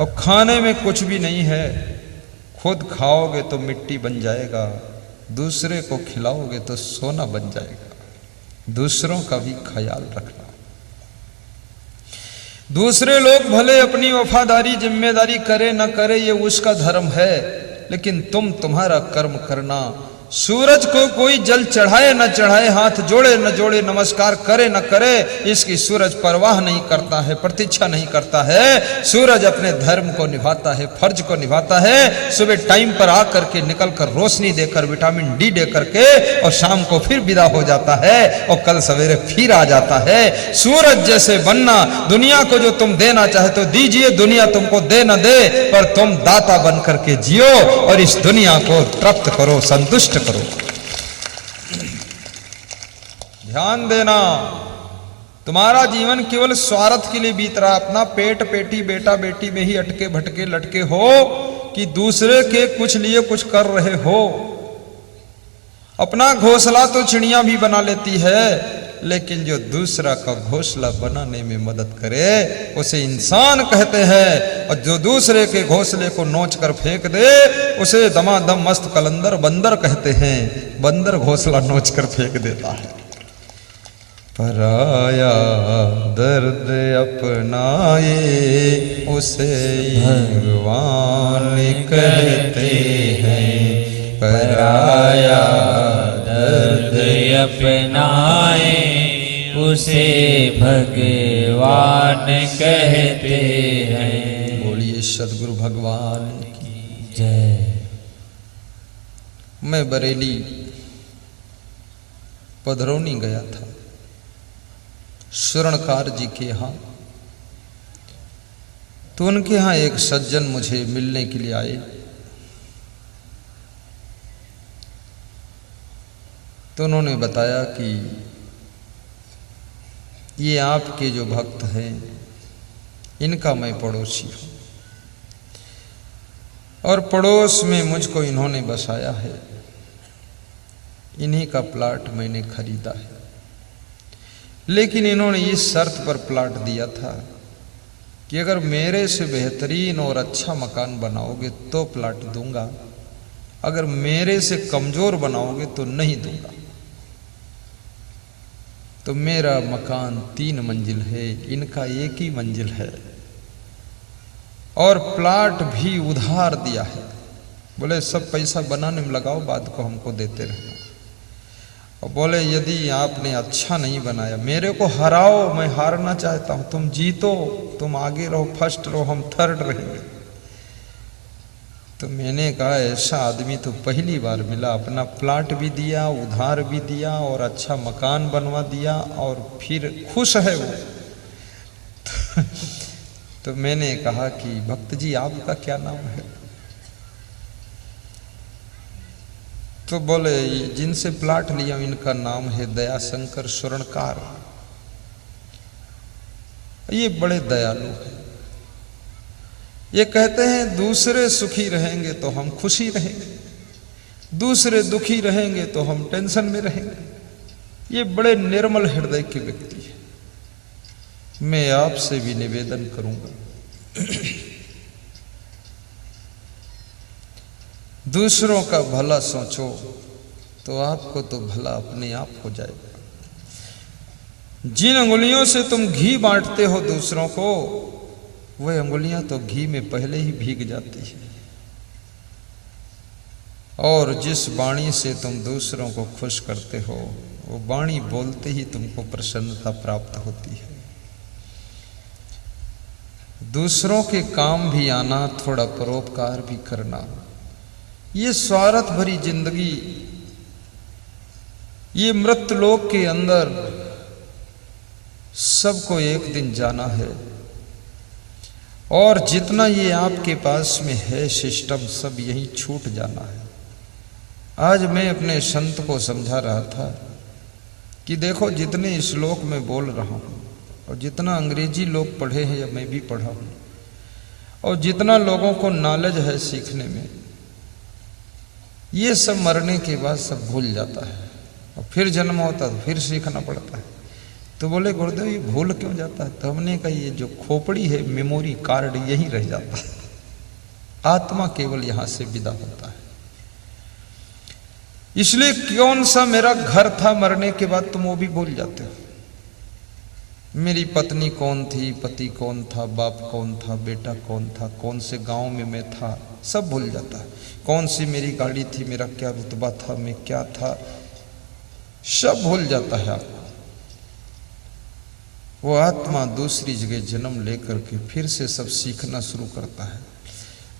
और खाने में कुछ भी नहीं है, खुद खाओगे तो मिट्टी बन जाएगा, दूसरे को खिलाओगे तो सोना बन जाएगा। दूसरों का भी ख्याल रखना। दूसरे लोग भले अपनी वफादारी जिम्मेदारी करे न करे, ये उसका धर्म है, लेकिन तुम तुम्हारा कर्म करना। सूरज को कोई जल चढ़ाए न चढ़ाए, हाथ जोड़े न जोड़े, नमस्कार करे न करे, इसकी सूरज परवाह नहीं करता है, प्रतीक्षा नहीं करता है। सूरज अपने धर्म को निभाता है, फर्ज को निभाता है। सुबह टाइम पर आकर के निकल कर रोशनी देकर, विटामिन डी दे करके, और शाम को फिर विदा हो जाता है, और कल सवेरे फिर आ जाता है। सूरज जैसे बनना। दुनिया को जो तुम देना चाहते हो दीजिए, दुनिया तुमको दे न दे, पर तुम दाता बन करके जियो और इस दुनिया को तृप्त करो, संतुष्ट करो। ध्यान देना, तुम्हारा जीवन केवल स्वार्थ के लिए बीत रहा। अपना पेट पेटी बेटा बेटी में ही अटके भटके लटके हो, कि दूसरे के कुछ लिए कुछ कर रहे हो। अपना घोंसला तो चिड़िया भी बना लेती है, लेकिन जो दूसरा का घोंसला बनाने में मदद करे उसे इंसान कहते हैं, और जो दूसरे के घोंसले को नोच कर फेंक दे उसे दमादम मस्त कलंदर बंदर कहते हैं। बंदर घोंसला नोच कर फेंक देता है। पराया दर्द अपनाए उसे भगवान कहते हैं। पराया दर्द अपनाए उसे भगवान कहते हैं। बोलिए सदगुरु भगवान की जय। मैं बरेली पधरौनी गया था स्वर्णकार जी के यहाँ। तो उनके यहाँ एक सज्जन मुझे मिलने के लिए आए। तो उन्होंने बताया कि ये आपके जो भक्त हैं इनका मैं पड़ोसी हूं, और पड़ोस में मुझको इन्होंने बसाया है। इन्हीं का प्लाट मैंने खरीदा है, लेकिन इन्होंने इस शर्त पर प्लाट दिया था कि अगर मेरे से बेहतरीन और अच्छा मकान बनाओगे तो प्लाट दूंगा, अगर मेरे से कमजोर बनाओगे तो नहीं दूंगा। तो मेरा मकान 3 मंजिल है, इनका 1 ही मंजिल है, और प्लाट भी उधार दिया है। बोले सब पैसा बनाने में लगाओ, बाद को हमको देते रहना। और बोले यदि आपने अच्छा नहीं बनाया, मेरे को हराओ, मैं हारना चाहता हूं, तुम जीतो, तुम आगे रहो, फर्स्ट रहो, हम थर्ड रहेंगे। तो मैंने कहा ऐसा आदमी तो पहली बार मिला, अपना प्लाट भी दिया, उधार भी दिया, और अच्छा मकान बनवा दिया, और फिर खुश है वो। तो मैंने कहा कि भक्त जी आपका क्या नाम है? तो बोले जिनसे प्लाट लिया इनका नाम है दयाशंकर स्वर्णकार। ये बड़े दयालु हैं। ये कहते हैं दूसरे सुखी रहेंगे तो हम खुशी रहेंगे, दूसरे दुखी रहेंगे तो हम टेंशन में रहेंगे। ये बड़े निर्मल हृदय के व्यक्ति हैं। मैं आपसे भी निवेदन करूंगा, दूसरों का भला सोचो तो आपको तो भला अपने आप हो जाएगा। जिन अंगुलियों से तुम घी बांटते हो दूसरों को, वह अंगुलियां तो घी में पहले ही भीग जाती है। और जिस वाणी से तुम दूसरों को खुश करते हो, वो वाणी बोलते ही तुमको प्रसन्नता प्राप्त होती है। दूसरों के काम भी आना, थोड़ा परोपकार भी करना, ये स्वार्थ भरी जिंदगी, ये मृतलोक के अंदर सबको एक दिन जाना है। और जितना ये आपके पास में है सिस्टम, सब यहीं छूट जाना है। आज मैं अपने संत को समझा रहा था कि देखो जितने श्लोक में बोल रहा हूँ, और जितना अंग्रेजी लोग पढ़े हैं या मैं भी पढ़ा हूँ, और जितना लोगों को नॉलेज है सीखने में, ये सब मरने के बाद सब भूल जाता है, और फिर जन्म होता है तो फिर सीखना पड़ता है। तो बोले गुरुदेव ये भूल क्यों जाता है? तो हमने कहा ये जो खोपड़ी है, मेमोरी कार्ड, यही रह जाता है, आत्मा केवल यहां से विदा होता है। इसलिए कौन सा मेरा घर था मरने के बाद तुम वो भी भूल जाते हो। मेरी पत्नी कौन थी, पति कौन था, बाप कौन था, बेटा कौन था, कौन से गांव में मैं था, सब भूल जाता है। कौन सी मेरी गाड़ी थी, मेरा क्या रुतबा था, मैं क्या था, सब भूल जाता है आपको। वो आत्मा दूसरी जगह जन्म लेकर के फिर से सब सीखना शुरू करता है।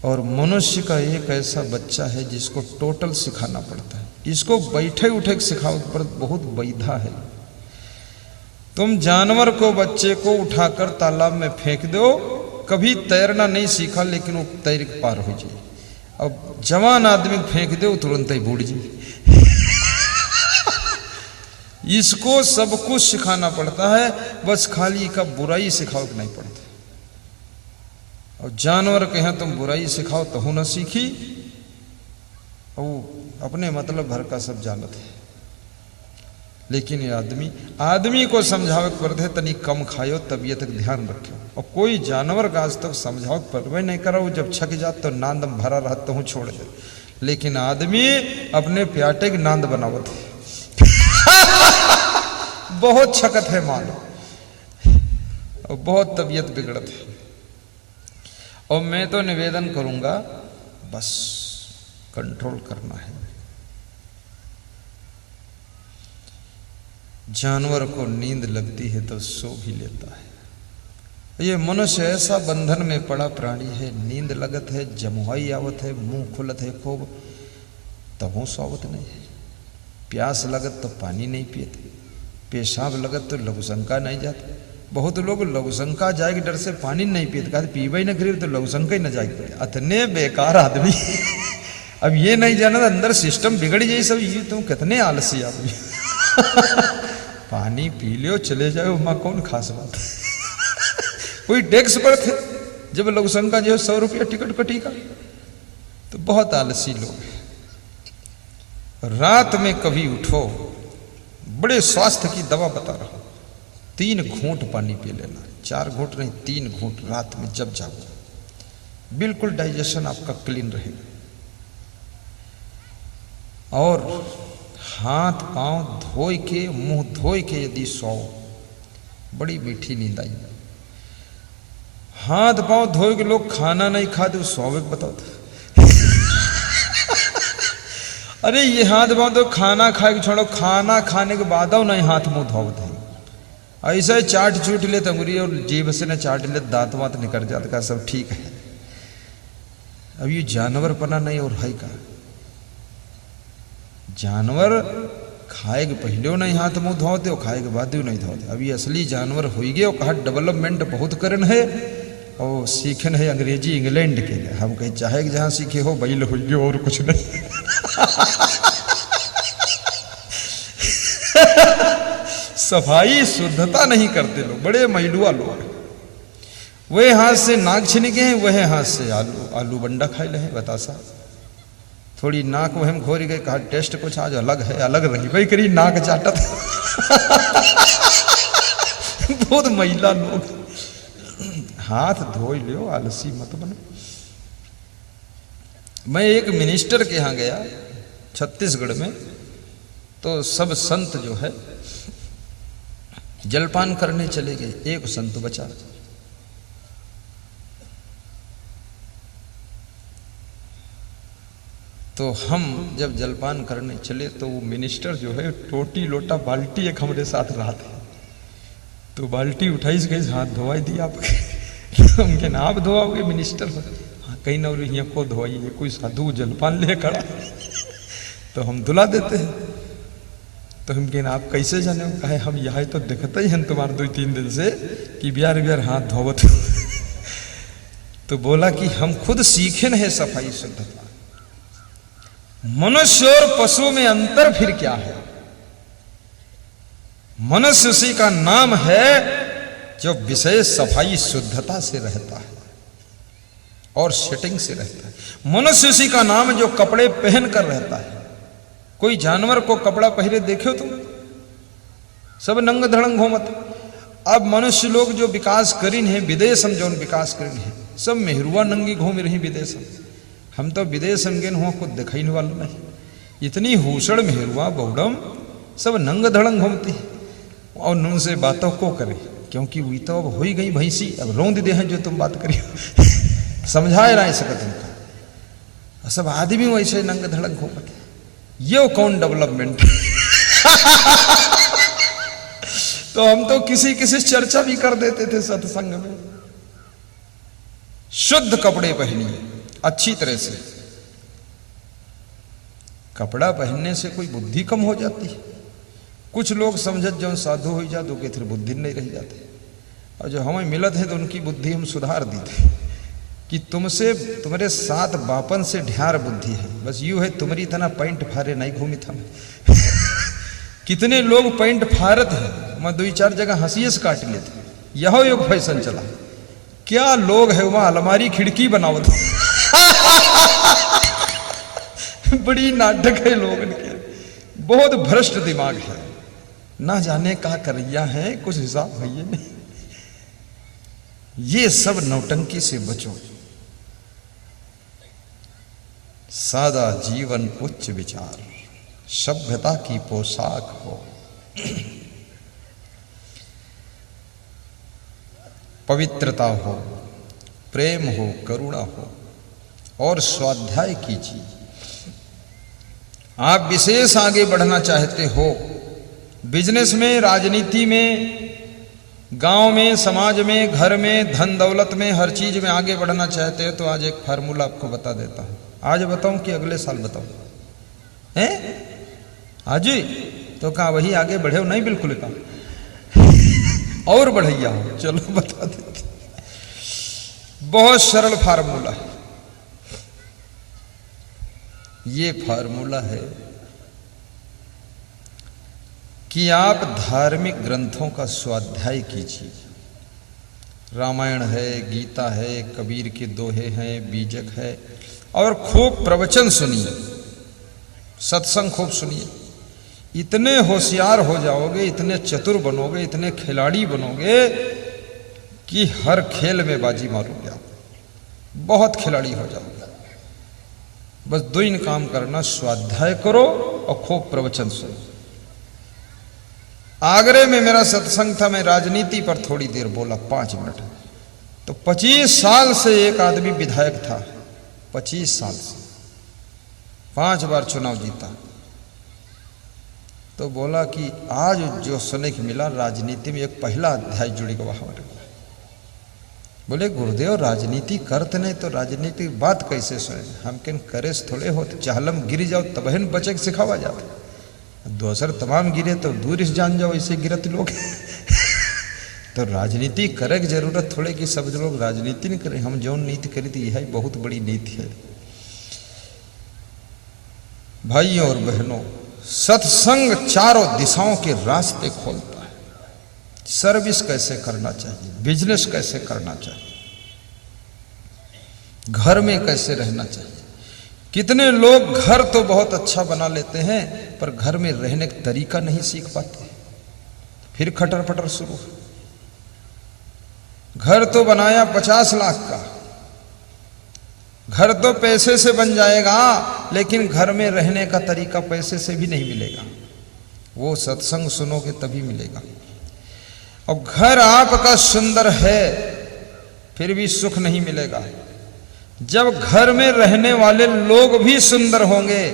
और मनुष्य का एक ऐसा बच्चा है जिसको टोटल सिखाना पड़ता है। इसको बैठे उठे सिखाओ पर बहुत बैधा है। तुम जानवर को, बच्चे को उठाकर तालाब में फेंक दो, कभी तैरना नहीं सीखा लेकिन वो तैर के पार हो जाए। अब जवान आदमी फेंक दो तुरंत ही बूढ़ जाए। इसको सब कुछ सिखाना पड़ता है, बस खाली का बुराई सिखाओ नहीं पड़ता। और जानवर के यहाँ तुम बुराई सिखाओ तो न सीखी, वो अपने मतलब भर का सब जानत है। लेकिन ये आदमी को समझावे पड़ते तनी कम खायो, तबियत का ध्यान रखो। और कोई जानवर का आज तक समझाओ पड़वे नहीं करो, जब छक जात तो नांद भरा रहता हूँ छोड़ दे। लेकिन आदमी अपने प्याटे की नांद बनावत है। बहुत छकत है मानो, और बहुत तबीयत बिगड़त है। और मैं तो निवेदन करूंगा बस कंट्रोल करना है। जानवर को नींद लगती है तो सो भी लेता है। ये मनुष्य ऐसा बंधन में पड़ा प्राणी है, नींद लगत है, जमुहाई आवत है, मुंह खुलत है खूब, तबो सोवत नहीं है। प्यास लगत तो पानी नहीं पीते, पेशाब लगत तो लघुशंका नहीं जाते। बहुत लोग लघुशंका जाए के डर से पानी नहीं पीते, कहते पीबा ही न करी तो लघुशंका ही न जाए पड़े। अतने बेकार आदमी। अब ये नहीं जाना अंदर सिस्टम बिगड़ जाए सब, ये तुम कितने आलसी आदमी। पानी पी लियो चले जाओ, माँ कौन खास बात। कोई टैक्स पर थे जब लघुशंका जो 100 रुपया टिकट कटी का, तो बहुत आलसी लोग हैं। रात में कभी उठो, बड़े स्वास्थ्य की दवा बता रहा हूं, 3 घूंट पानी पी लेना, 4 घूंट नहीं 3 घूंट रात में जब जाओ, बिल्कुल डाइजेशन आपका क्लीन रहेगा। और हाथ पांव धोए के, मुंह धोए के यदि सो, बड़ी मीठी नींद आई। हाथ पांव धोए के लोग खाना नहीं खाते, सोवे बताओ। अरे ये हाथ पांव तो खाना खाए के छोड़ो, खाना खाने के बाद नहीं हाथ मुंह धोते हैं। ऐसा ही चाट चूट ले अंगुरी और जीभ से न चाट ले, दांत वात निकल जाता का सब ठीक है। अब ये जानवर पना नहीं और है का। जानवर खाए के पहले नहीं हाथ मुंह धोते, और खाए के बाद नहीं धोते। अभी असली जानवर हो गए, और कहा डेवलपमेंट बहुत करन है, और सीखन है अंग्रेजी इंग्लैंड के लिए। हम कहीं चाहे कि जहाँ सीखे हो बैल हो गए और कुछ नहीं। सफाई शुद्धता नहीं करते लोग, बड़े मैलुआ लोग। वह हाथ से नाक छिनके हैं, वह हाथ से आलू बंडा खाए ले हैं। बतासा थोड़ी नाक वह घोर गए, कहा टेस्ट कुछ आज अलग है, अलग रही भाई करी नाक चाटत। बहुत महिला लोग। हाथ धो लियो, आलसी मत बनो। मैं एक मिनिस्टर के यहाँ गया छत्तीसगढ़ में, तो सब संत जो है जलपान करने चले गए, एक संत बचा। तो हम जब जलपान करने चले तो वो मिनिस्टर जो है टोटी लोटा बाल्टी एक हमारे साथ रहा था, तो बाल्टी उठाई गई, हाथ धोवाई दिया आपके। उनके नाम धोआओगे मिनिस्टर, हाँ कहीं ना यहाँ को धोवाइए, कोई साधु जलपान ले खड़ा, तो हम धुला देते हैं। तो हम कहना आप कैसे जाने, कहे हम यहाँ तो देखते ही हैं तुम्हारे 2-3 दिन से कि बिहार बिहार हाथ धोवत। तो बोला कि हम खुद सीखे न है सफाई शुद्धता। मनुष्य और पशु में अंतर फिर क्या है? मनुष्य उसी का नाम है जो विशेष सफाई शुद्धता से रहता है और सेटिंग से रहता है। मनुष्य उसी का नाम जो कपड़े पहन कर रहता है। कोई जानवर को कपड़ा पहले देखे हो तुम? सब नंग धड़ंग घूमत। अब मनुष्य लोग जो विकास करीन है, विदेश हम जो विकास करीन है, सब मेहरुआ नंगी घूम रही विदेश में। हम तो विदेश हम गेन हुआ कुछ दिखाई वाला नहीं। इतनी हुसड़ मेहरुआ बहुड़म सब नंग धड़ंग घूमती और उनसे बातों को करे, क्योंकि वही तो अब हो ही गई भैंसी, अब रोंद दे हैं जो तुम बात करियो समझाए ना सकत उनका। सब आदमी वैसे नंग धड़ंग घूमते, ये कौन डेवलपमेंट तो हम तो किसी किसी चर्चा भी कर देते थे सत्संग में। शुद्ध कपड़े पहनिए अच्छी तरह से। कपड़ा पहनने से कोई बुद्धि कम हो जाती है? कुछ लोग समझत जो साधु हो जा तो के फिर बुद्धि नहीं रह जाते, और जो हमें मिलत है तो उनकी बुद्धि हम सुधार दी थे कि तुमसे तुम्हारे साथ बापन से ढ्यार बुद्धि है, बस यूं है तुम्हारी तना पैंट फारे नहीं घूमी था कितने लोग पैंट फारत है, मैं 2-4 जगह हंसी से काट लेते। यह एक फैशन चला, क्या लोग है वहां अलमारी खिड़की बनावत बड़ी नाटक है लोग इनके, बहुत भ्रष्ट दिमाग है, ना जाने का करैया है, कुछ हिसाब है ये नहीं। ये सब नौटंकी से बचो। सादा जीवन उच्च विचार, सभ्यता की पोशाक हो, पवित्रता हो, प्रेम हो, करुणा हो, और स्वाध्याय कीजिए। आप विशेष आगे बढ़ना चाहते हो, बिजनेस में, राजनीति में, गांव में, समाज में, घर में, धन दौलत में, हर चीज में आगे बढ़ना चाहते हो तो आज एक फार्मूला आपको बता देता हूं। आज बताऊं कि अगले साल बताऊं? हैं? आज ही तो कहा वही आगे बढ़े हो? नहीं, बिल्कुल कहा और बढ़िया हो। चलो बता देते। बहुत सरल फार्मूला है ये। फार्मूला है कि आप धार्मिक ग्रंथों का स्वाध्याय कीजिए। रामायण है, गीता है, कबीर के दोहे हैं, बीजक है, और खूब प्रवचन सुनिए, सत्संग खूब सुनिए। इतने होशियार हो जाओगे, इतने चतुर बनोगे, इतने खिलाड़ी बनोगे कि हर खेल में बाजी मारोगे आप, बहुत खिलाड़ी हो जाओगे। बस 2 काम करना, स्वाध्याय करो और खूब प्रवचन सुनो। आगरे में मेरा सत्संग था, मैं राजनीति पर थोड़ी देर बोला, 5 मिनट। तो 25 साल से एक आदमी विधायक था, 25 साल से 5 बार चुनाव जीता। तो बोला कि आज जो सुनने को मिला, राजनीति में एक पहला अध्याय जुड़ेगा हमारे। बोले गुरुदेव राजनीति करते नहीं तो राजनीति की बात कैसे सुने? हम कन करे थोड़े हो, तो चाहलम गिर जाओ तबहन बचे के सिखावा जाता, दोसर तमाम गिरे तो दूर से जान जाओ, ऐसे गिरत लोग तो राजनीति करे की जरूरत थोड़े कि सब लोग राजनीति नहीं करें। हम जो नीति करी थी यह बहुत बड़ी नीति है। भाइयों और बहनों, सत्संग चारों दिशाओं के रास्ते खोलता है। सर्विस कैसे करना चाहिए, बिजनेस कैसे करना चाहिए, घर में कैसे रहना चाहिए। कितने लोग घर तो बहुत अच्छा बना लेते हैं पर घर में रहने का तरीका नहीं सीख पाते, फिर खटर पटर शुरू। घर तो बनाया 50 लाख का, घर तो पैसे से बन जाएगा, लेकिन घर में रहने का तरीका पैसे से भी नहीं मिलेगा। वो सत्संग सुनोगे तभी मिलेगा। और घर आपका सुंदर है फिर भी सुख नहीं मिलेगा। जब घर में रहने वाले लोग भी सुंदर होंगे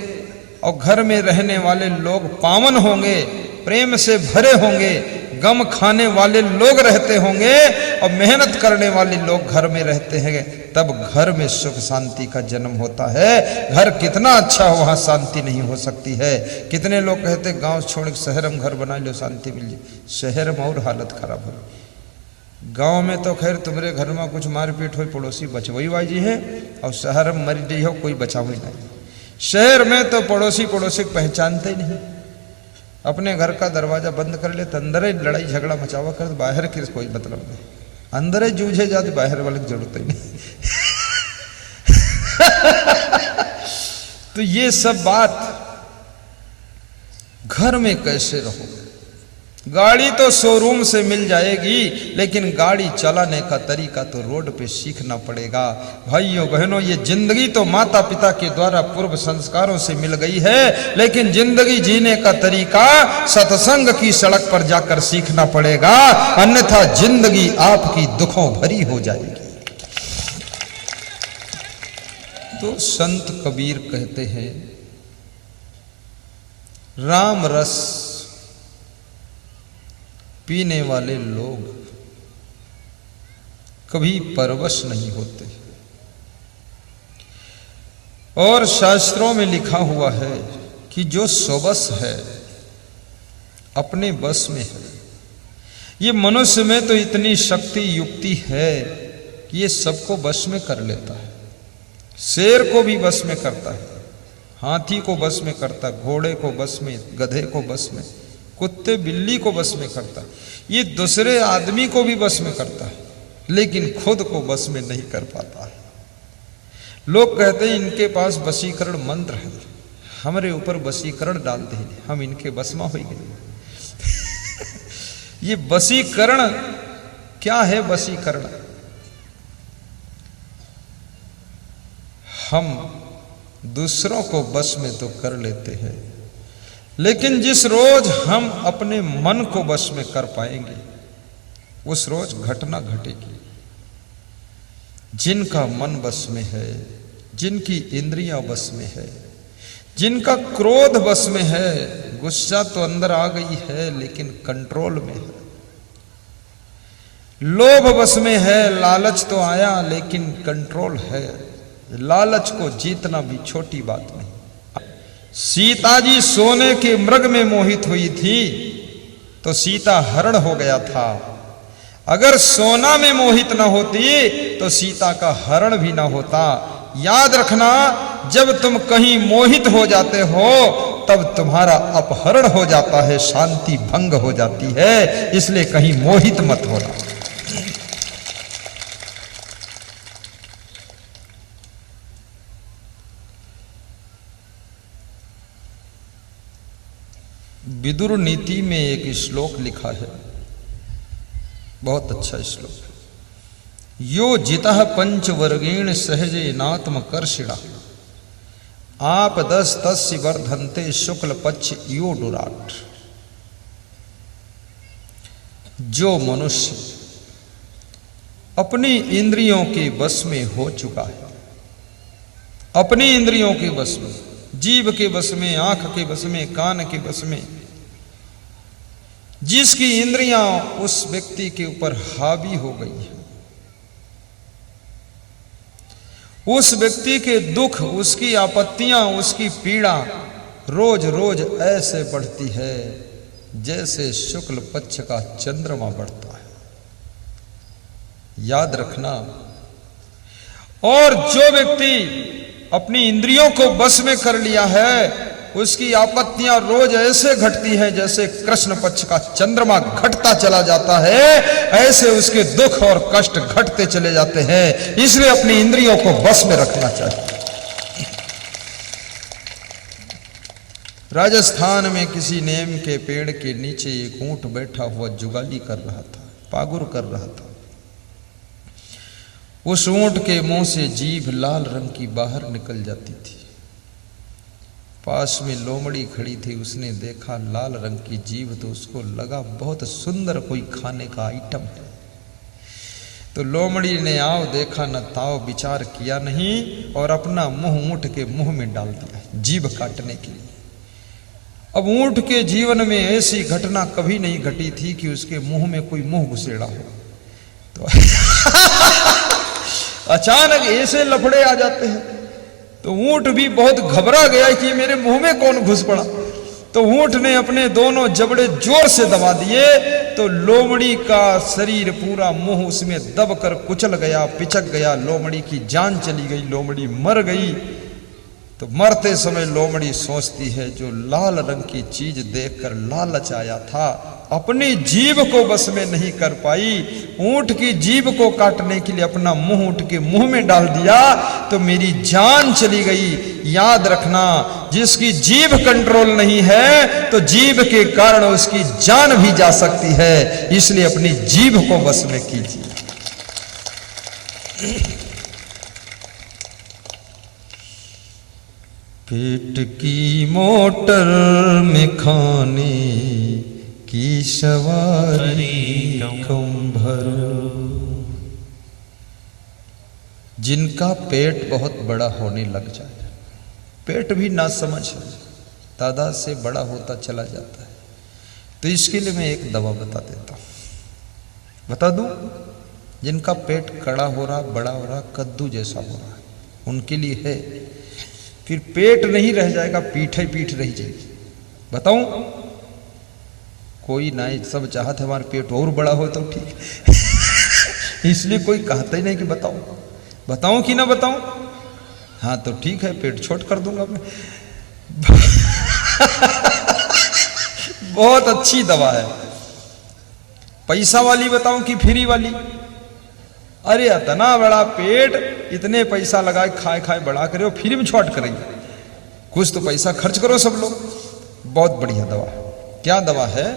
और घर में रहने वाले लोग पावन होंगे, प्रेम से भरे होंगे, गम खाने वाले लोग रहते होंगे और मेहनत करने वाले लोग घर में रहते हैं, तब घर में सुख शांति का जन्म होता है। घर कितना अच्छा हो वहां शांति नहीं हो सकती है। कितने लोग कहते गांव छोड़ के शहर में घर बना लो शांति मिल जाए, शहर में और हालत खराब हो। गांव में तो खैर तुम्हारे घर में कुछ मारपीट हो पड़ोसी बचवई बाजी है, और शहर में मर गई हो कोई बचाव ही नहीं। शहर में तो पड़ोसी पड़ोसी को पहचानते ही नहीं। अपने घर का दरवाजा बंद कर ले तो अंदर ही लड़ाई झगड़ा मचावा कर, बाहर की कोई मतलब नहीं। अंदर ही जूझे जाते, बाहर वाले की जरूरत ही नहीं तो ये सब बात घर में कैसे रहो, गाड़ी तो शोरूम से मिल जाएगी, लेकिन गाड़ी चलाने का तरीका तो रोड पे सीखना पड़ेगा। भाइयों बहनों, ये जिंदगी तो माता पिता के द्वारा पूर्व संस्कारों से मिल गई है, लेकिन जिंदगी जीने का तरीका सत्संग की सड़क पर जाकर सीखना पड़ेगा, अन्यथा जिंदगी आपकी दुखों भरी हो जाएगी। तो संत कबीर कहते हैं, राम रस पीने वाले लोग कभी परवश नहीं होते। और शास्त्रों में लिखा हुआ है कि जो स्वबस है, अपने बस में है। ये मनुष्य में तो इतनी शक्ति युक्ति है कि ये सबको बस में कर लेता है। शेर को भी बस में करता है, हाथी को बस में करता, घोड़े को बस में, गधे को बस में, कुत्ते बिल्ली को बस में करता, ये दूसरे आदमी को भी बस में करता है, लेकिन खुद को बस में नहीं कर पाता है। लोग कहते हैं इनके पास वशीकरण मंत्र है, हमारे ऊपर वशीकरण डाल दे, हम इनके बस में हो गए। ये वशीकरण क्या है? वशीकरण हम दूसरों को बस में तो कर लेते हैं, लेकिन जिस रोज हम अपने मन को बस में कर पाएंगे, उस रोज घटना घटेगी। जिनका मन बस में है, जिनकी इंद्रियां बस में है, जिनका क्रोध बस में है, गुस्सा तो अंदर आ गई है लेकिन कंट्रोल में है, लोभ बस में है, लालच तो आया लेकिन कंट्रोल है, लालच को जीतना भी छोटी बात नहीं। सीता जी सोने के मृग में मोहित हुई थी तो सीता हरण हो गया था। अगर सोना में मोहित ना होती तो सीता का हरण भी ना होता। याद रखना, जब तुम कहीं मोहित हो जाते हो तब तुम्हारा अपहरण हो जाता है, शांति भंग हो जाती है, इसलिए कहीं मोहित मत होना। विदुर नीति में एक श्लोक लिखा है, बहुत अच्छा श्लोक है। यो जितः पंचवर्गेण सहजे नात्म कर्षिणा आप 10 तस्य वर्धन्ते शुक्ल पक्ष यो डुराट। जो मनुष्य अपनी इंद्रियों के बस में हो चुका है, अपनी इंद्रियों के बस में, जीभ के बस में, आंख के बस में, कान के बस में, जिसकी इंद्रियां उस व्यक्ति के ऊपर हावी हो गई है, उस व्यक्ति के दुख, उसकी आपत्तियां, उसकी पीड़ा रोज रोज ऐसे बढ़ती है जैसे शुक्ल पक्ष का चंद्रमा बढ़ता है। याद रखना। और जो व्यक्ति अपनी इंद्रियों को बस में कर लिया है, उसकी आपत्तियां रोज ऐसे घटती हैं जैसे कृष्ण पक्ष का चंद्रमा घटता चला जाता है, ऐसे उसके दुख और कष्ट घटते चले जाते हैं। इसलिए अपनी इंद्रियों को बस में रखना चाहिए। राजस्थान में किसी नीम के पेड़ के नीचे एक ऊंट बैठा हुआ जुगाली कर रहा था, पागुर कर रहा था। उस ऊंट के मुंह से जीभ लाल रंग की बाहर निकल जाती थी। पास में लोमड़ी खड़ी थी, उसने देखा लाल रंग की जीभ, तो उसको लगा बहुत सुंदर कोई खाने का आइटम है। तो लोमड़ी ने आओ देखा न ताव, विचार किया नहीं और अपना मुंह ऊंट के मुंह में डाल दिया जीभ काटने के लिए। अब ऊंट के जीवन में ऐसी घटना कभी नहीं घटी थी कि उसके मुंह में कोई मुंह घुसेड़ा हो। तो अचानक ऐसे लफड़े आ जाते हैं, तो ऊंट भी बहुत घबरा गया कि मेरे मुंह में कौन घुस पड़ा। तो ऊंट ने अपने दोनों जबड़े जोर से दबा दिए, तो लोमड़ी का शरीर पूरा, मुंह उसमें दबकर कुचल गया, पिचक गया, लोमड़ी की जान चली गई, लोमड़ी मर गई। तो मरते समय लोमड़ी सोचती है, जो लाल रंग की चीज देखकर लालच आया था, अपनी जीभ को बस में नहीं कर पाई, ऊंट की जीभ को काटने के लिए अपना मुंह ऊंट के मुंह में डाल दिया तो मेरी जान चली गई। याद रखना, जिसकी जीभ कंट्रोल नहीं है तो जीभ के कारण उसकी जान भी जा सकती है, इसलिए अपनी जीभ को बस में कीजिए। पेट की मोटर में खाने की सवारी कम भरो। जिनका पेट बहुत बड़ा होने लग जाए, पेट भी ना समझ तादाद से बड़ा होता चला जाता है, तो इसके लिए मैं एक दवा बता देता हूं। बता दूं? जिनका पेट कड़ा हो रहा, बड़ा हो रहा, कद्दू जैसा हो रहा है, उनके लिए है। फिर पेट नहीं रह जाएगा, पीठ ही पीठ रह जाएगी। बताऊं? कोई नहीं, सब चाहते हमारा पेट और बड़ा हो तो ठीक इसलिए कोई कहता ही नहीं कि बताओ। बताऊं कि ना बताऊं? हाँ तो ठीक है, पेट छोट कर दूंगा मैं बहुत अच्छी दवा है। पैसा वाली बताऊं कि फ्री वाली? अरे इतना बड़ा पेट, इतने पैसा लगाए खाए खाए बड़ा करे, फ्री में छोट करेंगे। कुछ तो पैसा खर्च करो सब लोग। बहुत बढ़िया दवा। क्या दवा है?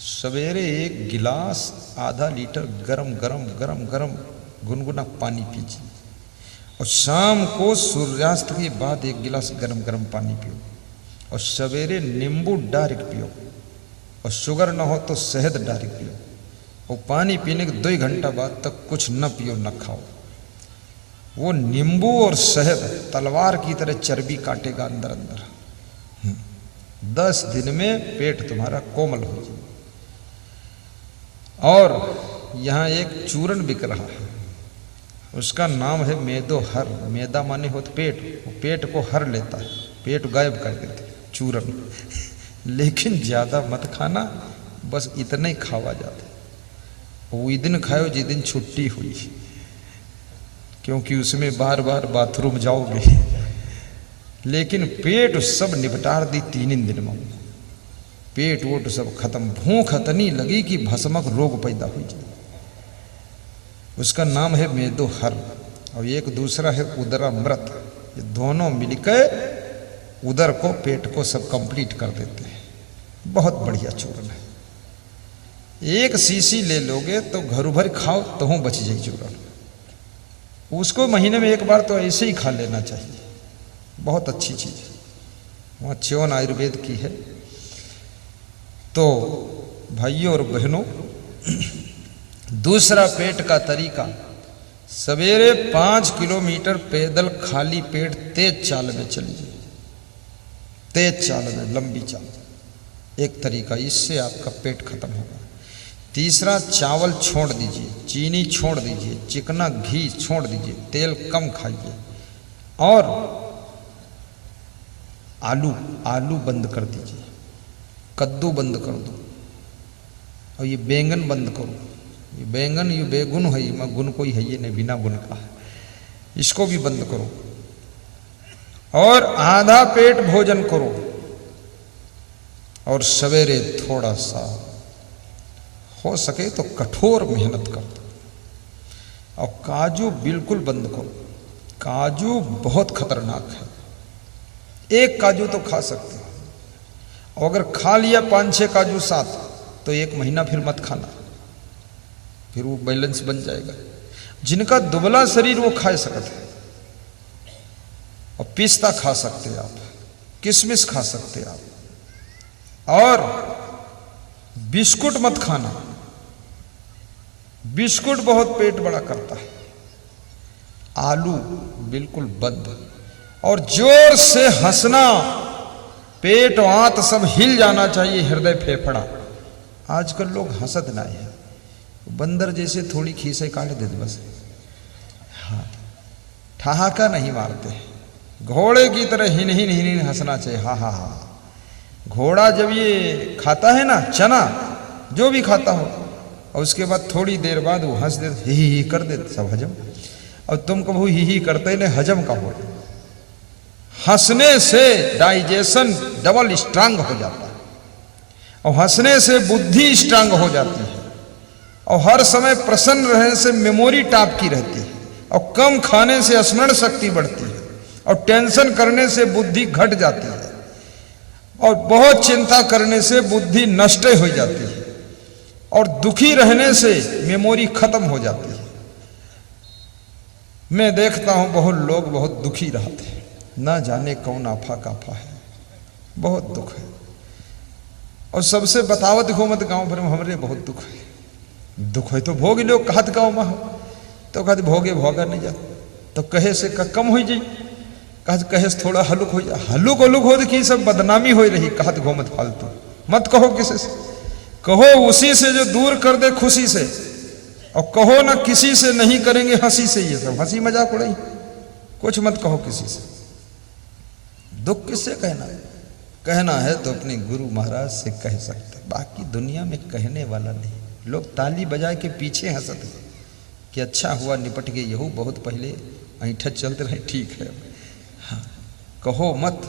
सवेरे 1 गिलास आधा लीटर गरम गरम गरम गरम गुनगुना पानी पीजिए, और शाम को सूर्यास्त के बाद 1 गिलास गरम गरम पानी पियो, और सवेरे नींबू डायरेक्ट पियो, और शुगर ना हो तो शहद डायरेक्ट पियो, और पानी पीने के 2 घंटा बाद तक कुछ न पियो न खाओ। वो नींबू और शहद तलवार की तरह चर्बी काटेगा अंदर अंदर। 10 दिन में पेट तुम्हारा कोमल हो जाए। और यहाँ एक चूर्ण बिक रहा है, उसका नाम है मेदो हर। मैदा माने होता पेट, वो पेट को हर लेता है, पेट गायब कर देते चूर्ण लेकिन ज्यादा मत खाना, बस इतने ही खावा जाते। वो दिन खाओ जिस दिन छुट्टी हुई, क्योंकि उसमें बार बार बाथरूम जाओगे। लेकिन पेट सब निपटार दी 3 दिन में, पेट वोट सब खत्म। भूख इतनी लगी कि भस्मक रोग पैदा हो जाए। उसका नाम है मेदो हर, और एक दूसरा है उदरामृत। ये दोनों मिलकर उदर को, पेट को सब कंप्लीट कर देते हैं। बहुत बढ़िया चूर्ण है। 1 शीशी ले लोगे तो घर भर खाओ तो बच जाए चूर्ण। उसको महीने में 1 बार तो ऐसे ही खा लेना चाहिए। बहुत अच्छी चीज है। वहाँ च्यवन आयुर्वेद की है। तो भाइयों और बहनों, दूसरा पेट का तरीका, सवेरे 5 किलोमीटर पैदल खाली पेट तेज चाल में चलिए। तेज चाल में, लंबी चाल, एक तरीका, इससे आपका पेट खत्म होगा। तीसरा, चावल छोड़ दीजिए, चीनी छोड़ दीजिए, चिकना घी छोड़ दीजिए, तेल कम खाइए, और आलू बंद कर दीजिए, कद्दू बंद कर दो, और ये बैंगन बंद करो। ये बैंगन, ये बेगुन है, मैं गुन कोई है ये नहीं, बिना गुन का, इसको भी बंद करो। और आधा पेट भोजन करो, और सवेरे थोड़ा सा हो सके तो कठोर मेहनत करो। और काजू बिल्कुल बंद करो। काजू बहुत खतरनाक है। 1 काजू तो खा सकते हो, अगर खा लिया 5-6 काजू साथ, तो 1 महीना फिर मत खाना, फिर वो बैलेंस बन जाएगा। जिनका दुबला शरीर वो खा सकते हैं। और पिस्ता खा सकते हैं आप, किशमिश खा सकते हैं आप, और बिस्कुट मत खाना। बिस्कुट बहुत पेट बड़ा करता है। आलू बिल्कुल बंद, और जोर से हंसना, पेट आंत सब हिल जाना चाहिए, हृदय फेफड़ा। आजकल लोग हंसत ना है, बंदर जैसे थोड़ी खीसे काट देते बस। हाँ, ठहाका नहीं मारते। घोड़े की तरह हिन हिन हिन हिन हंसना चाहिए। हा हा हा। घोड़ा जब ये खाता है ना, चना जो भी खाता हो, और उसके बाद थोड़ी देर बाद वो हंस देते, ही कर देते, सब हजम। और तुम कभी ही करते नहीं, हजम का हो। हंसने से डाइजेशन डबल स्ट्रांग हो जाता है। और हंसने से बुद्धि स्ट्रांग हो जाती है, और हर समय प्रसन्न रहने से मेमोरी टॉप की रहती है, और कम खाने से स्मरण शक्ति बढ़ती है, और टेंशन करने से बुद्धि घट जाती है, और बहुत चिंता करने से बुद्धि नष्ट हो जाती है, और दुखी रहने से मेमोरी खत्म हो जाती है। मैं देखता हूं बहुत लोग बहुत दुखी रहते हैं, ना जाने कौन आफा काफा है, बहुत दुख है। और सबसे बतावत हो मत गांव भर में हमरे बहुत दुख है। दुख है तो भोग लो, कहत गाँव में हो तो कहते भोगे भोगा नहीं जाते, तो कहे से कम हो जाई, कहे से थोड़ा हलुक हो जाए, हलुक हलुक हो कि सब बदनामी हो रही, कहत घो मत फालतू, मत कहो किसी से, कहो उसी से जो दूर कर दे खुशी से, और कहो ना किसी से नहीं करेंगे हंसी से, ये सब हंसी मजाक उड़ाई, कुछ मत कहो किसी से। दुख किससे कहना है? कहना है तो अपने गुरु महाराज से कह सकते, बाकी दुनिया में कहने वाला नहीं। लोग ताली बजा के पीछे हंसते कि अच्छा हुआ निपट गए, यहू बहुत पहले ऐठा चलते रहे, ठीक है। हाँ, कहो मत।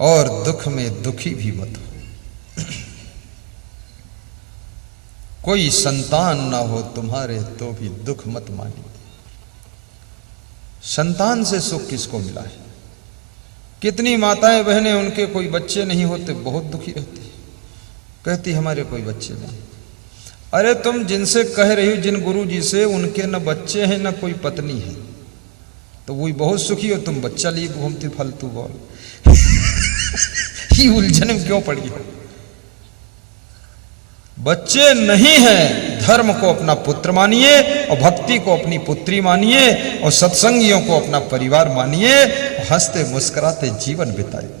और दुख में दुखी भी मत हो। कोई संतान ना हो तुम्हारे तो भी दुख मत मानिए। संतान से सुख किसको मिला है? कितनी माताएं बहनें उनके कोई बच्चे नहीं होते बहुत दुखी रहती, कहती हमारे कोई बच्चे नहीं। अरे तुम जिनसे कह रही हो, जिन गुरु जी से, उनके न बच्चे हैं न कोई पत्नी है, तो वही बहुत सुखी हो, तुम बच्चा लिए घूमती फालतू बोल। ही उलझन में क्यों पड़ी हो? बच्चे नहीं हैं, धर्म को अपना पुत्र मानिए, और भक्ति को अपनी पुत्री मानिए, और सत्संगियों को अपना परिवार मानिए, हंसते मुस्कुराते जीवन बिताइए।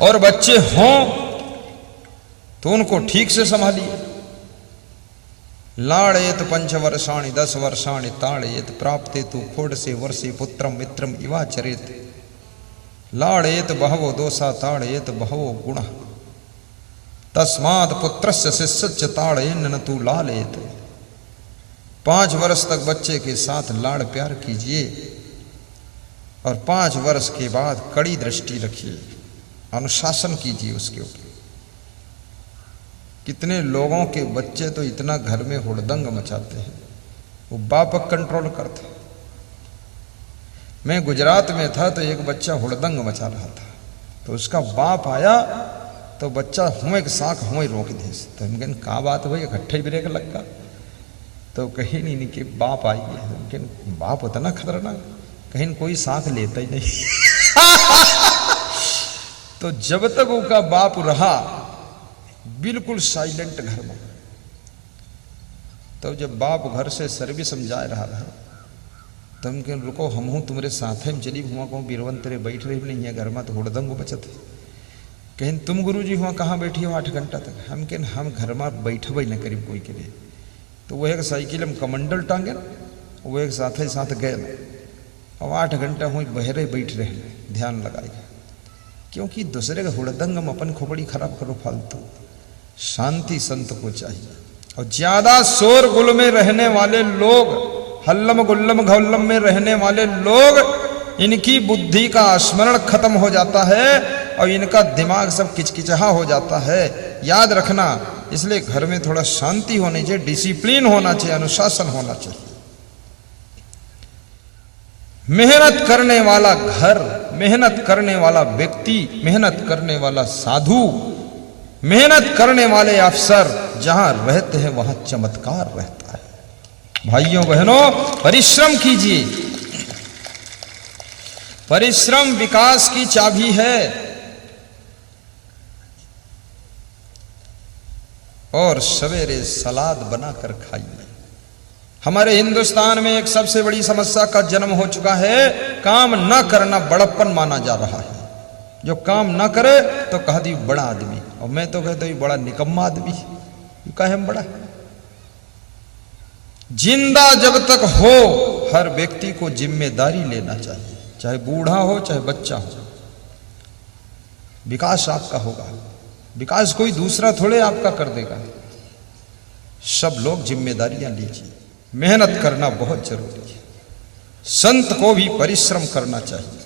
और बच्चे हों तो उनको ठीक से संभालिए। लाड़ेत 5 वर्षाणि 10 वर्षाणि ताड़ेत प्राप्ते तु खोड से वर्षे पुत्रम मित्रम इवाचरेत। लाड़ेत बहवो दोषा ताड़ेत बहवो गुण तस्मात् पुत्रस्य शिष्यस्य ताड़ेन न तु लालेत। 5 वर्ष तक बच्चे के साथ लाड़ प्यार कीजिए, और 5 वर्ष के बाद कड़ी दृष्टि रखिए, अनुशासन कीजिए उसके ऊपर। कितने लोगों के बच्चे तो इतना घर में हुड़दंग मचाते हैं, वो बाप कंट्रोल करते। मैं गुजरात में था तो एक बच्चा हुड़दंग मचा रहा था, तो उसका बाप आया तो बच्चा हुए के साख हुए रोक दे। तो हम कहने का बात भाई, इकट्ठे ब्रेक लगा, तो कहीं नहीं कि बाप आई है। बाप उतना खतरनाक, कहीं कोई साख लेता ही नहीं। तो जब तक उसका बाप रहा बिल्कुल साइलेंट घर में, तो जब बाप घर से सर्विस समझा रहा था, तो हम कहें रुको, हम हूँ तुम्हारे साथ में चली हुआ कहूँ बीरवन तेरे बैठ रही नहीं है घर में, तो हुड़दंग बचत है। कहें तुम गुरु जी हुआ कहाँ बैठी हो 8 घंटा तक? हम कहें हम घर में बैठब ही न करीब कोई के लिए। तो वह एक साइकिल में कमंडल टांगे न, वो एक साथ ही साथ गए न, और 8 घंटा हुई बहरे बैठ रहे, ध्यान लगाएगा। क्योंकि दूसरे का हुड़दंग में अपन खोपड़ी खराब करो फालतू। शांति संत को चाहिए। और ज्यादा शोर गुल में रहने वाले लोग, हल्लम गुल्लम घल्लम में रहने वाले लोग, इनकी बुद्धि का स्मरण खत्म हो जाता है और इनका दिमाग सब किचकिचा हो जाता है। याद रखना, इसलिए घर में थोड़ा शांति होनी चाहिए, डिसिप्लिन होना चाहिए, अनुशासन होना चाहिए। मेहनत करने वाला घर, मेहनत करने वाला व्यक्ति, मेहनत करने वाला साधु, मेहनत करने वाले अफसर जहां रहते हैं वहां चमत्कार रहता है। भाइयों बहनों, परिश्रम कीजिए। परिश्रम विकास की चाबी है। और सवेरे सलाद बनाकर खाइए। हमारे हिंदुस्तान में एक सबसे बड़ी समस्या का जन्म हो चुका है, काम न करना बड़प्पन माना जा रहा है। जो काम न करे तो कह दी बड़ा आदमी, और मैं तो कहता हूं बड़ा निकम्मा आदमी, कहे बड़ा। जिंदा जब तक हो हर व्यक्ति को जिम्मेदारी लेना चाहिए, चाहे बूढ़ा हो चाहे बच्चा हो। विकास आपका होगा, विकास कोई दूसरा थोड़े आपका कर देगा। सब लोग जिम्मेदारियां लीजिए। मेहनत करना बहुत जरूरी है। संत को भी परिश्रम करना चाहिए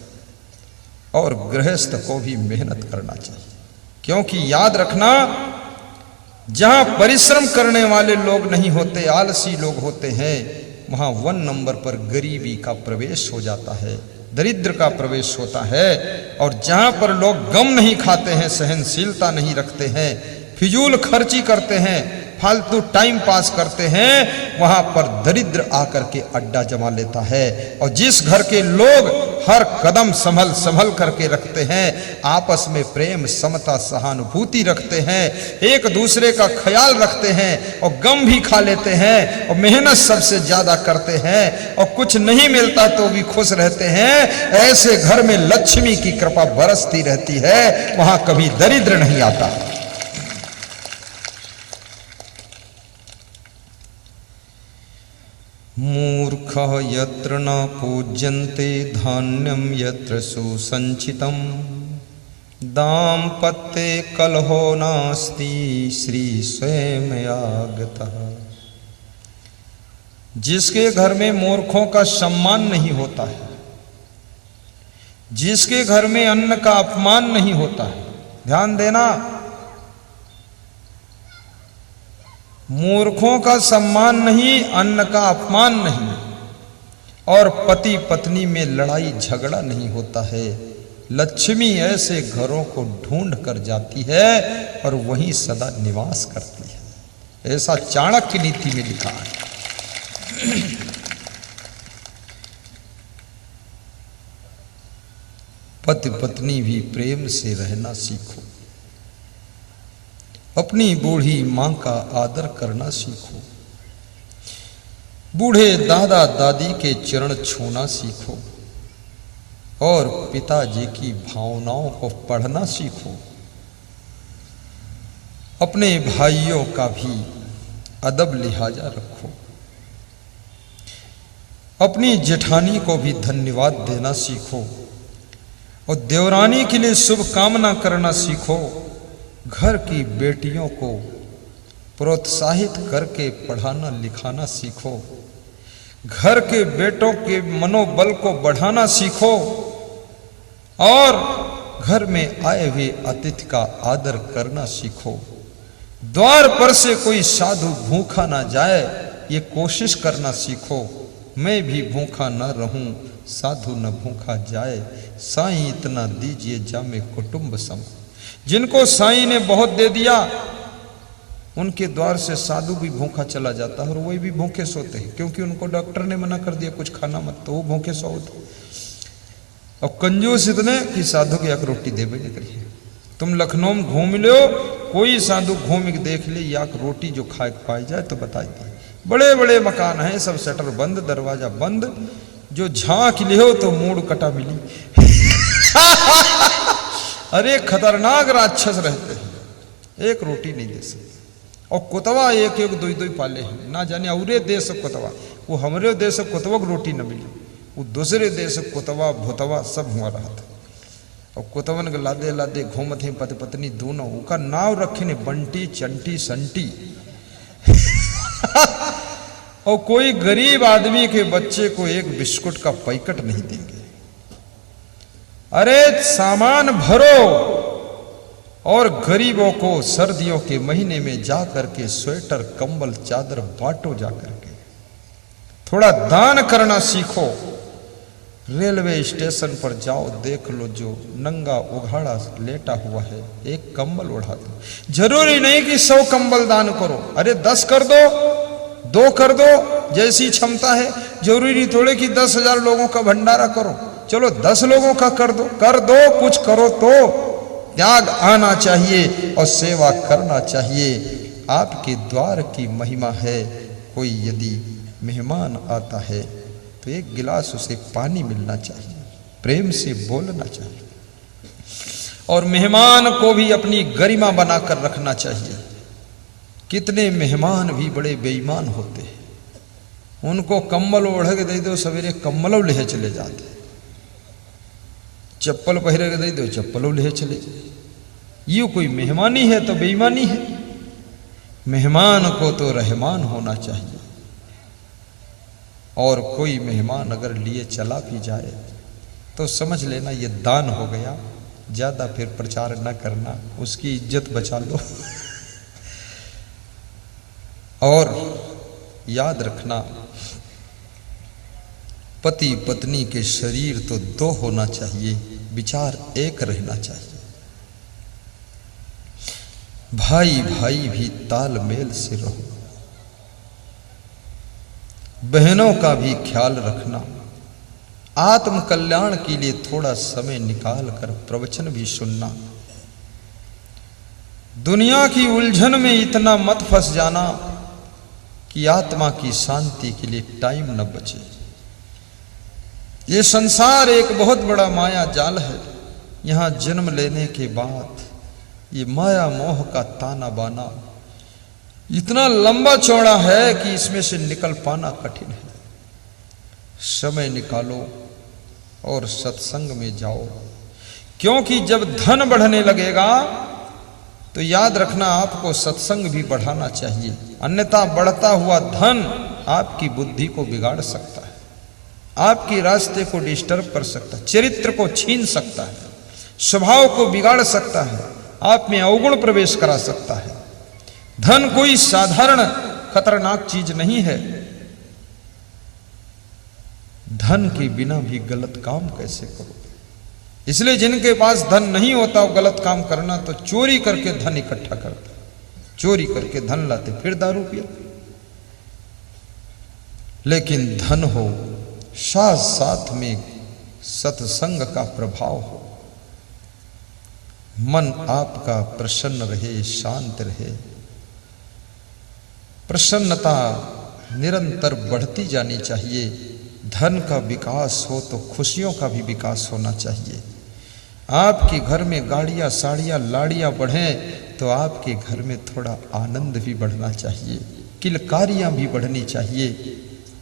और गृहस्थ को भी मेहनत करना चाहिए, क्योंकि याद रखना, जहां परिश्रम करने वाले लोग नहीं होते, आलसी लोग होते हैं, वहां 1 नंबर पर गरीबी का प्रवेश हो जाता है, दरिद्र का प्रवेश होता है। और जहां पर लोग गम नहीं खाते हैं, सहनशीलता नहीं रखते हैं, फिजूल खर्ची करते हैं, फालतू टाइम पास करते हैं, वहां पर दरिद्र आकर के अड्डा जमा लेता है। और जिस घर के लोग हर कदम संभल संभल करके रखते हैं, आपस में प्रेम, समता, सहानुभूति रखते हैं, एक दूसरे का ख्याल रखते हैं और गम भी खा लेते हैं और मेहनत सबसे ज्यादा करते हैं और कुछ नहीं मिलता तो भी खुश रहते हैं, ऐसे घर में लक्ष्मी की कृपा बरसती रहती है, वहां कभी दरिद्र नहीं आता। मूर्खः यत्र न पूज्यन्ते धान्यं यत्र सुसञ्चितं, दाम्पत्ये कलहो नास्ति श्री स्वयं आगतः। जिसके घर में मूर्खों का सम्मान नहीं होता है, जिसके घर में अन्न का अपमान नहीं होता है, ध्यान देना, मूर्खों का सम्मान नहीं, अन्न का अपमान नहीं, और पति पत्नी में लड़ाई झगड़ा नहीं होता है, लक्ष्मी ऐसे घरों को ढूंढ कर जाती है और वहीं सदा निवास करती है। ऐसा चाणक्य नीति में लिखा है। पति पत्नी भी प्रेम से रहना सीखो, अपनी बूढ़ी मां का आदर करना सीखो, बूढ़े दादा दादी के चरण छूना सीखो और पिताजी की भावनाओं को पढ़ना सीखो। अपने भाइयों का भी अदब लिहाजा रखो, अपनी जेठानी को भी धन्यवाद देना सीखो और देवरानी के लिए शुभ कामना करना सीखो। घर की बेटियों को प्रोत्साहित करके पढ़ाना लिखाना सीखो, घर के बेटों के मनोबल को बढ़ाना सीखो और घर में आए हुए अतिथि का आदर करना सीखो। द्वार पर से कोई साधु भूखा ना जाए, ये कोशिश करना सीखो। मैं भी भूखा न रहूं, साधु न भूखा जाए, साईं इतना दीजिए जामे कुटुंब सम। जिनको साईं ने बहुत दे दिया, उनके द्वार से साधु भी भूखा चला जाता है और वही भी भूखे सोते हैं, क्योंकि उनको डॉक्टर ने मना कर दिया कुछ खाना मत, तो वो भूखे सोते। और कंजूस इतने कि साधु की एक रोटी दे भी नहीं करिए। तुम लखनऊ में घूम लो, कोई साधु घूम के देख ले, या रोटी जो खाए पाई जाए तो बता दिए। बड़े बड़े मकान हैं, सब शटर बंद, दरवाजा बंद, जो झांक लियो तो मूड कटा मिली। अरे खतरनाक राक्षस रहते हैं, एक रोटी नहीं दे सकते। और कुतवा एक एक दो दो पाले हैं, ना जाने औरे देश कुतवा, वो हमारे देश कुतवा को रोटी न मिली, वो दूसरे देश कुतवा भुतवा सब हुआ रहा था। और कुतवन के लादे लादे घूमत हैं पति पत्नी दोनों, उनका नाव रखे ने बंटी चंटी संटी। और कोई गरीब आदमी के बच्चे को एक बिस्कुट का पैकेट नहीं देंगे। अरे सामान भरो और गरीबों को सर्दियों के महीने में जा करके स्वेटर कंबल चादर बांटो, जा करके थोड़ा दान करना सीखो। रेलवे स्टेशन पर जाओ, देख लो जो नंगा उघाड़ा लेटा हुआ है, एक कंबल उड़ा दो। जरूरी नहीं कि 100 कंबल दान करो, अरे 10 कर दो, 2 कर दो, जैसी क्षमता है। जरूरी थोड़े कि 10,000 लोगों का भंडारा करो, चलो 10 लोगों का कर दो, कुछ करो तो त्याग आना चाहिए और सेवा करना चाहिए। आपके द्वार की महिमा है। कोई यदि मेहमान आता है तो एक गिलास उसे पानी मिलना चाहिए, प्रेम से बोलना चाहिए और मेहमान को भी अपनी गरिमा बनाकर रखना चाहिए। कितने मेहमान भी बड़े बेईमान होते हैं, उनको कंबल ओढ़ के दे दो, सवेरे कंबलों ले चले जाते, चप्पल पहरे के दे दो, चप्पलों ले चले जाए। ये कोई मेहमानी है तो बेईमानी है। मेहमान को तो रहमान होना चाहिए और कोई मेहमान अगर लिए चला भी जाए तो समझ लेना ये दान हो गया, ज्यादा फिर प्रचार न करना, उसकी इज्जत बचा लो। और याद रखना, पति पत्नी के शरीर तो दो होना चाहिए, विचार एक रहना चाहिए। भाई भाई भी तालमेल से रहो, बहनों का भी ख्याल रखना। आत्म कल्याण के लिए थोड़ा समय निकाल कर प्रवचन भी सुनना। दुनिया की उलझन में इतना मत फंस जाना कि आत्मा की शांति के लिए टाइम न बचे। ये संसार एक बहुत बड़ा माया जाल है। यहां जन्म लेने के बाद ये माया मोह का ताना बाना इतना लंबा चौड़ा है कि इसमें से निकल पाना कठिन है। समय निकालो और सत्संग में जाओ, क्योंकि जब धन बढ़ने लगेगा तो याद रखना आपको सत्संग भी बढ़ाना चाहिए, अन्यथा बढ़ता हुआ धन आपकी बुद्धि को बिगाड़ सकता है, आपके रास्ते को डिस्टर्ब कर सकता है, चरित्र को छीन सकता है, स्वभाव को बिगाड़ सकता है, आप में अवगुण प्रवेश करा सकता है। धन कोई साधारण खतरनाक चीज नहीं है। धन के बिना भी गलत काम कैसे करो। इसलिए जिनके पास धन नहीं होता वो गलत काम करना तो चोरी करके धन इकट्ठा करते, चोरी करके धन लाते, फिर दारू पिए। लेकिन धन हो, साथ साथ में सत्संग का प्रभाव हो, मन आपका प्रसन्न रहे, शांत रहे, प्रसन्नता निरंतर बढ़ती जानी चाहिए। धन का विकास हो तो खुशियों का भी विकास होना चाहिए। आपके घर में गाड़ियां साड़ियां लाड़ियां बढ़ें तो आपके घर में थोड़ा आनंद भी बढ़ना चाहिए, किलकारियां भी बढ़नी चाहिए।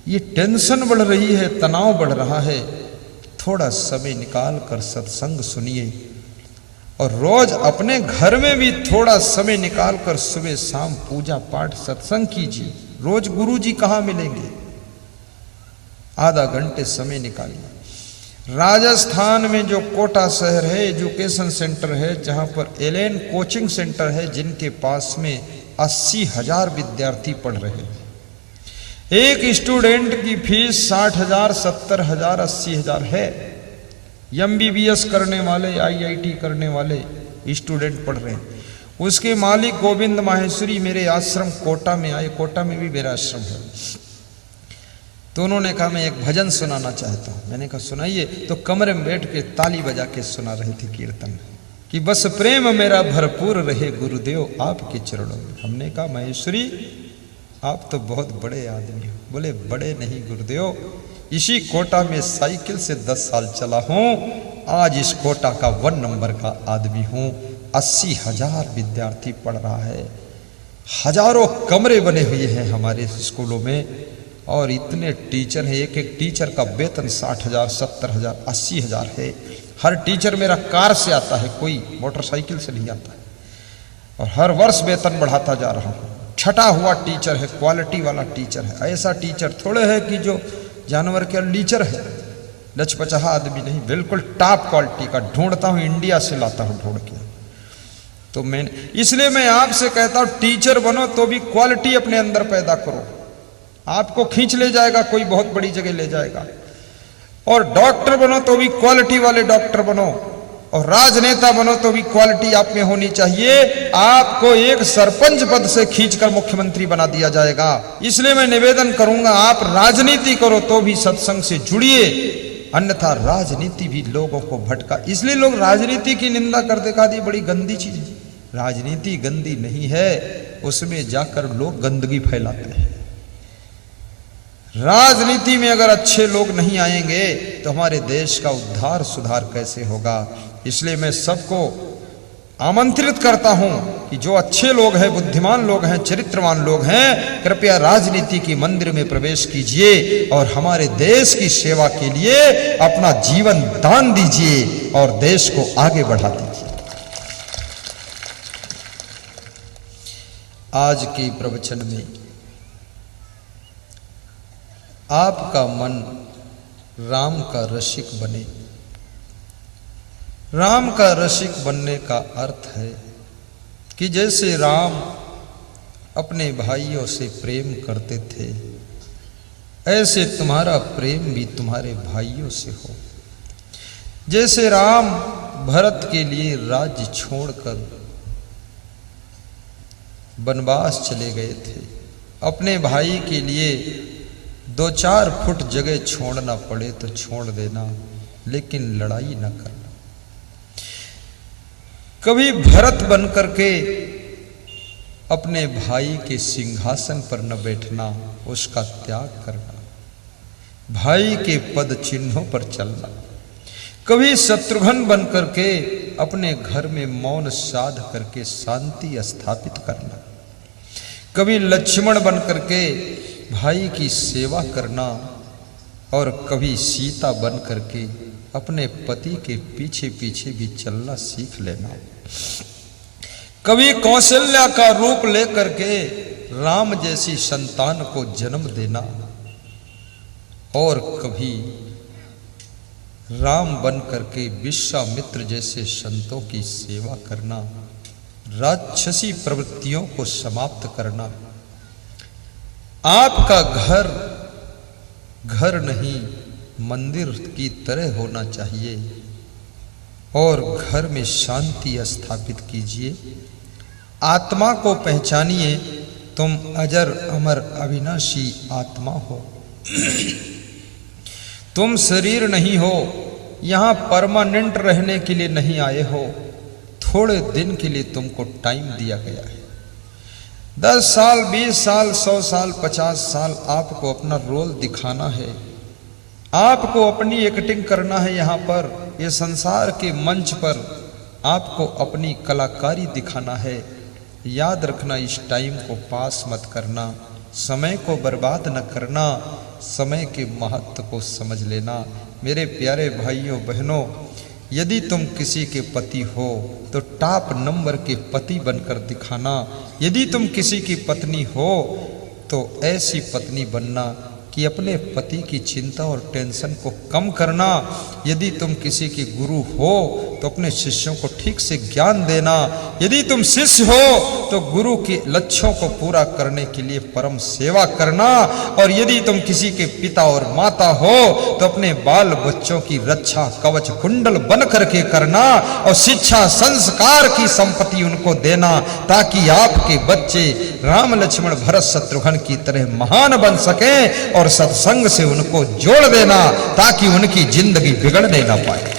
ये टेंशन बढ़ रही है, तनाव बढ़ रहा है, थोड़ा समय निकाल कर सत्संग सुनिए। और रोज अपने घर में भी थोड़ा समय निकाल कर सुबह शाम पूजा पाठ सत्संग कीजिए। रोज गुरु जी कहाँ मिलेंगे, आधा घंटे समय निकालिए। राजस्थान में जो कोटा शहर है, एजुकेशन सेंटर है, जहां पर एलेन कोचिंग सेंटर है, जिनके पास में 80,000 विद्यार्थी पढ़ रहे हैं। एक स्टूडेंट की फीस 60,000, 70,000, 80,000 है। MBBS करने वाले, IIT करने वाले स्टूडेंट पढ़ रहे हैं। उसके मालिक गोविंद माहेश्वरी मेरे आश्रम कोटा में आए, कोटा में भी मेरा आश्रम है। तो उन्होंने कहा मैं एक भजन सुनाना चाहता हूँ। मैंने कहा सुनाइए। तो कमरे में बैठ के ताली बजा के सुना रहे थे कीर्तन कि बस प्रेम मेरा भरपूर रहे गुरुदेव आपके चरणों में। हमने कहा महेश्वरी आप तो बहुत बड़े आदमी हो। बोले बड़े नहीं गुरुदेव, इसी कोटा में साइकिल से 10 साल चला हूं, आज इस कोटा का 1 नंबर का आदमी हूं। 80,000 विद्यार्थी पढ़ रहा है, हजारों कमरे बने हुए हैं हमारे स्कूलों में, और इतने टीचर हैं। एक एक टीचर का वेतन 60,000, 70,000, 80,000 है। हर टीचर मेरा कार से आता है, कोई मोटरसाइकिल से नहीं आता है, और हर वर्ष वेतन बढ़ाता जा रहा हूँ। छटा हुआ टीचर है, क्वालिटी वाला टीचर है। ऐसा टीचर थोड़े है कि जो जानवर के लीचर है, लचपचहा आदमी नहीं, बिल्कुल टॉप क्वालिटी का ढूंढता हूँ, इंडिया से लाता हूँ ढूंढ के। तो इसलिए मैं आपसे कहता हूँ टीचर बनो तो भी क्वालिटी अपने अंदर पैदा करो। आपको खींच ले जाएगा, कोई बहुत बड़ी जगह ले जाएगा। और डॉक्टर बनो तो भी क्वालिटी वाले डॉक्टर बनो, और राजनेता बनो तो भी क्वालिटी आप में होनी चाहिए। आपको एक सरपंच पद से खींचकर मुख्यमंत्री बना दिया जाएगा। इसलिए मैं निवेदन करूंगा, आप राजनीति करो तो भी सत्संग से जुड़िए, अन्यथा राजनीति भी लोगों को भटका। इसलिए लोग राजनीति की निंदा कर देखा दी, बड़ी गंदी चीज है। राजनीति गंदी नहीं है, उसमें जाकर लोग गंदगी फैलाते हैं। राजनीति में अगर अच्छे लोग नहीं आएंगे तो हमारे देश का उद्धार सुधार कैसे होगा। इसलिए मैं सबको आमंत्रित करता हूं कि जो अच्छे लोग हैं, बुद्धिमान लोग हैं, चरित्रवान लोग हैं, कृपया राजनीति की मंदिर में प्रवेश कीजिए और हमारे देश की सेवा के लिए अपना जीवन दान दीजिए और देश को आगे बढ़ा दीजिए। आज के प्रवचन में आपका मन राम का रसिक बने। राम का रसिक बनने का अर्थ है कि जैसे राम अपने भाइयों से प्रेम करते थे, ऐसे तुम्हारा प्रेम भी तुम्हारे भाइयों से हो। जैसे राम भरत के लिए राज्य छोड़कर वनवास चले गए थे, अपने भाई के लिए 2-4 फुट जगह छोड़ना पड़े तो छोड़ देना, लेकिन लड़ाई न करना। कभी भरत बन करके अपने भाई के सिंहासन पर न बैठना, उसका त्याग करना, भाई के पद चिन्हों पर चलना। कभी शत्रुघ्न बन करके अपने घर में मौन साध करके शांति स्थापित करना। कभी लक्ष्मण बन करके भाई की सेवा करना, और कभी सीता बन करके अपने पति के पीछे पीछे भी चलना सीख लेना। कभी कौशल्या का रूप लेकर के राम जैसी संतान को जन्म देना, और कभी राम बन करके विश्वामित्र जैसे संतों की सेवा करना, राक्षसी प्रवृत्तियों को समाप्त करना। आपका घर घर नहीं मंदिर की तरह होना चाहिए, और घर में शांति स्थापित कीजिए। आत्मा को पहचानिए, तुम अजर अमर अविनाशी आत्मा हो। तुम शरीर नहीं हो, यहां परमानेंट रहने के लिए नहीं आए हो, थोड़े दिन के लिए तुमको टाइम दिया गया है। 10 साल, 20 साल, 100 साल, 50 साल आपको अपना रोल दिखाना है, आपको अपनी एक्टिंग करना है। यहाँ पर ये संसार के मंच पर आपको अपनी कलाकारी दिखाना है। याद रखना, इस टाइम को पास मत करना, समय को बर्बाद न करना, समय के महत्व को समझ लेना। मेरे प्यारे भाइयों बहनों, यदि तुम किसी के पति हो तो टॉप नंबर के पति बनकर दिखाना। यदि तुम किसी की पत्नी हो तो ऐसी पत्नी बनना कि अपने पति की चिंता और टेंशन को कम करना। यदि तुम किसी के गुरु हो तो अपने शिष्यों को ठीक से ज्ञान देना। यदि तुम शिष्य हो तो गुरु के लक्ष्यों को पूरा करने के लिए परम सेवा करना। और यदि तुम किसी के पिता और माता हो तो अपने बाल बच्चों की रक्षा कवच कुंडल बन करके करना, और शिक्षा संस्कार की संपत्ति उनको देना, ताकि आपके बच्चे राम लक्ष्मण भरत शत्रुघ्न की तरह महान बन सकें। और सत्संग से उनको जोड़ देना, ताकि उनकी जिंदगी बिगड़ने ना पाए।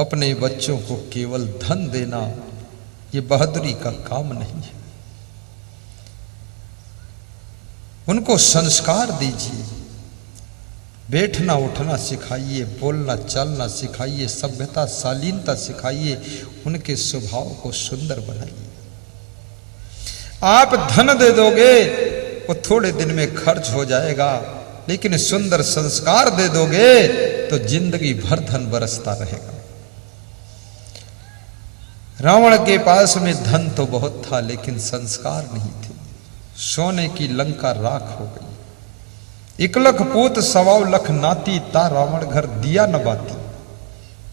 अपने बच्चों को केवल धन देना ये बहादुरी का काम नहीं है। उनको संस्कार दीजिए, बैठना उठना सिखाइए, बोलना चलना सिखाइए, सभ्यता शालीनता सिखाइए, उनके स्वभाव को सुंदर बनाइए। आप धन दे दोगे वो थोड़े दिन में खर्च हो जाएगा, लेकिन सुंदर संस्कार दे दोगे तो जिंदगी भर धन बरसता रहेगा। रावण के पास में धन तो बहुत था, लेकिन संस्कार नहीं थे। सोने की लंका राख हो गई। 1 लाख पूत 1.25 लाख नाती, ता रावण घर दिया न बाती।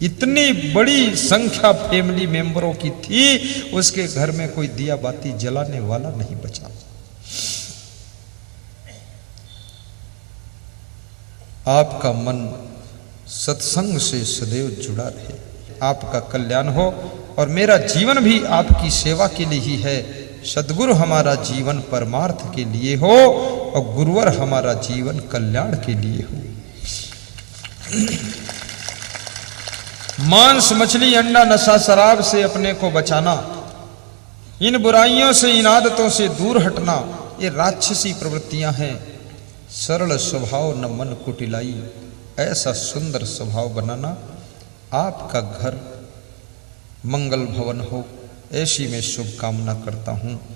इतनी बड़ी संख्या फैमिली मेंबरों की थी, उसके घर में कोई दिया बाती जलाने वाला नहीं बचा। आपका मन सत्संग से सदैव जुड़ा रहे, आपका कल्याण हो। और मेरा जीवन भी आपकी सेवा के लिए ही है। सद्गुरु हमारा जीवन परमार्थ के लिए हो, और गुरुवर हमारा जीवन कल्याण के लिए हो। मांस, मछली, अंडा, नशा, शराब से अपने को बचाना, इन बुराइयों से, इन आदतों से दूर हटना, ये राक्षसी प्रवृत्तियां हैं। सरल स्वभाव न मन कुटिलाई, ऐसा सुंदर स्वभाव बनाना। आपका घर मंगल भवन हो, ऐसी मैं शुभकामना करता हूँ।